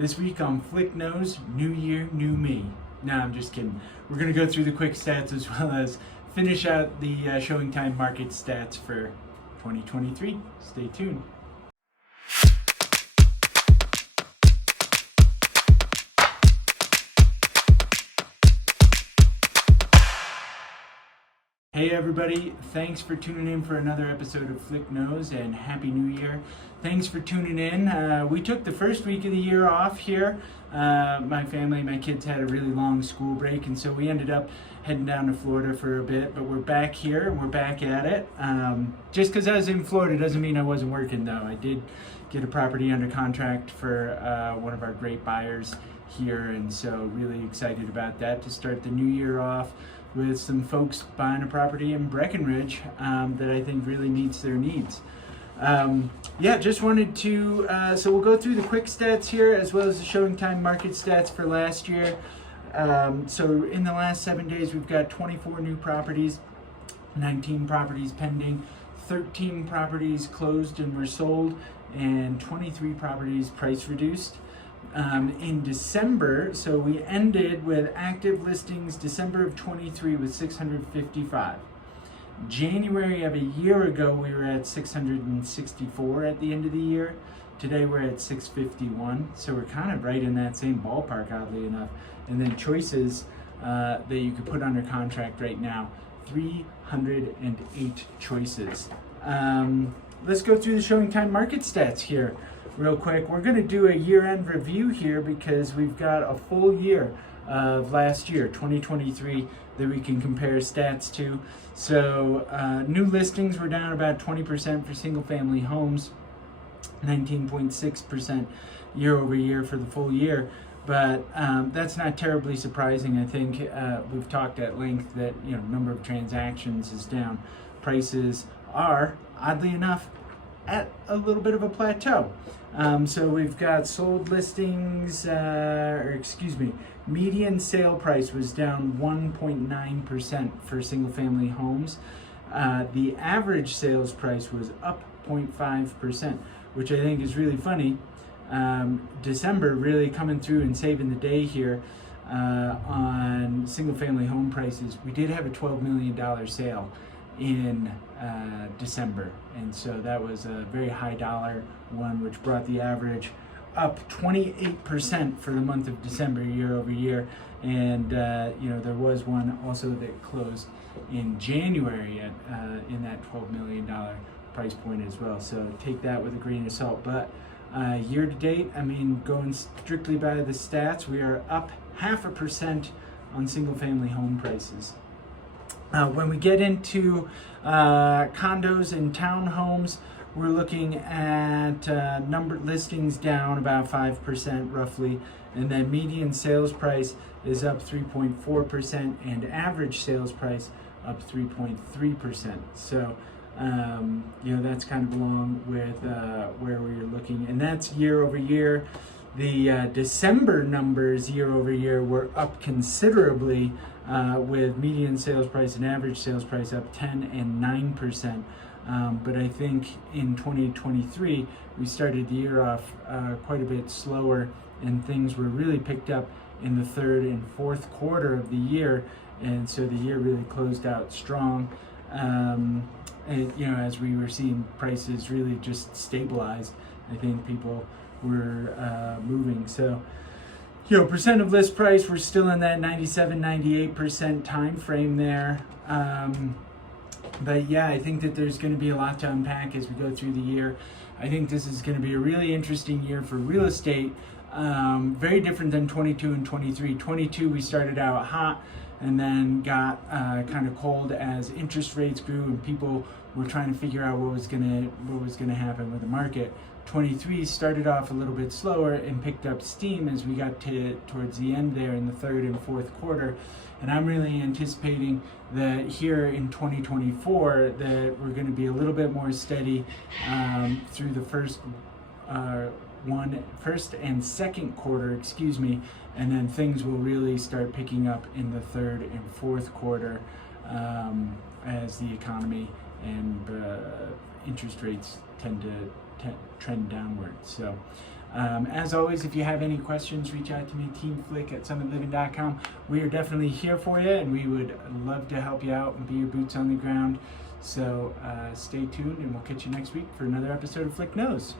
This week on Flick Nose, New Year, New Me. Nah, I'm just kidding. We're going to go through the quick stats as well as finish out the showing time market stats for 2023. Stay tuned. Hey everybody, thanks for tuning in for another episode of Flick Nose, and Happy New Year. Thanks for tuning in. We took the first week of the year off here. My family, my kids had a really long school break, and so we ended up heading down to Florida for a bit, but we're back here and we're back at it. Just because I was in Florida doesn't mean I wasn't working though. I did get a property under contract for one of our great buyers here, and so really excited about that to start the new year off with some folks buying a property in Breckenridge that I think really meets their needs. Just wanted to, so we'll go through the quick stats here as well as the showing time market stats for last year. So in the last 7 days, we've got 24 new properties, 19 properties pending, 13 properties closed and were sold, and 23 properties price reduced. In December, so we ended with active listings December of 23 with 655. January of a year ago, we were at 664 at the end of the year. Today we're at 651, so we're kind of right in that same ballpark, oddly enough. And then choices that you could put under contract right now, 308 choices. Let's go through the showing time market stats here real quick. We're going to do a year-end review here because we've got a full year of last year, 2023, that we can compare stats to. So new listings were down about 20% for single-family homes, 19.6% year over year for the full year. But that's not terribly surprising. I think we've talked at length that number of transactions is down. Prices are, oddly enough, at a little bit of a plateau. So we've got sold listings, median sale price was down 1.9% for single family homes. The average sales price was up 0.5%, which I think is really funny. December really coming through and saving the day here on single family home prices. We did have a $12 million sale in December, and so that was a very high dollar one, which brought the average up 28% for the month of December year over year. And there was one also that closed in January at in that $12 million price point as well, so take that with a grain of salt. But year to date, I mean, going strictly by the stats, we are up 0.5% on single family home prices. When we get into condos and townhomes, we're looking at numbered listings down about 5% roughly, and then median sales price is up 3.4% and average sales price up 3.3%. So that's kind of along with where we're looking, and that's year over year. The December numbers year over year were up considerably, with median sales price and average sales price up 10 and 9%. But I think in 2023, we started the year off quite a bit slower, and things were really picked up in the third and fourth quarter of the year. And so the year really closed out strong. As we were seeing prices really just stabilize, I think people were moving. So, percent of list price, we're still in that 97-98% time frame there. But yeah, I think that there's going to be a lot to unpack as we go through the year. I think this is going to be a really interesting year for real estate. Very different than 22 and 23. 22, we started out hot and then got kind of cold as interest rates grew and people were trying to figure out what was going to happen with the market. 23 started off a little bit slower and picked up steam as we got towards the end there in the third and fourth quarter. And I'm really anticipating that here in 2024 that we're going to be a little bit more steady through the first and second quarter, and then things will really start picking up in the third and fourth quarter as the economy and interest rates tend to trend downward. So As always, if you have any questions, reach out to me, teamflick@summitliving.com. We are definitely here for you, and we would love to help you out and be your boots on the ground. So stay tuned, and we'll catch you next week for another episode of Flick Knows.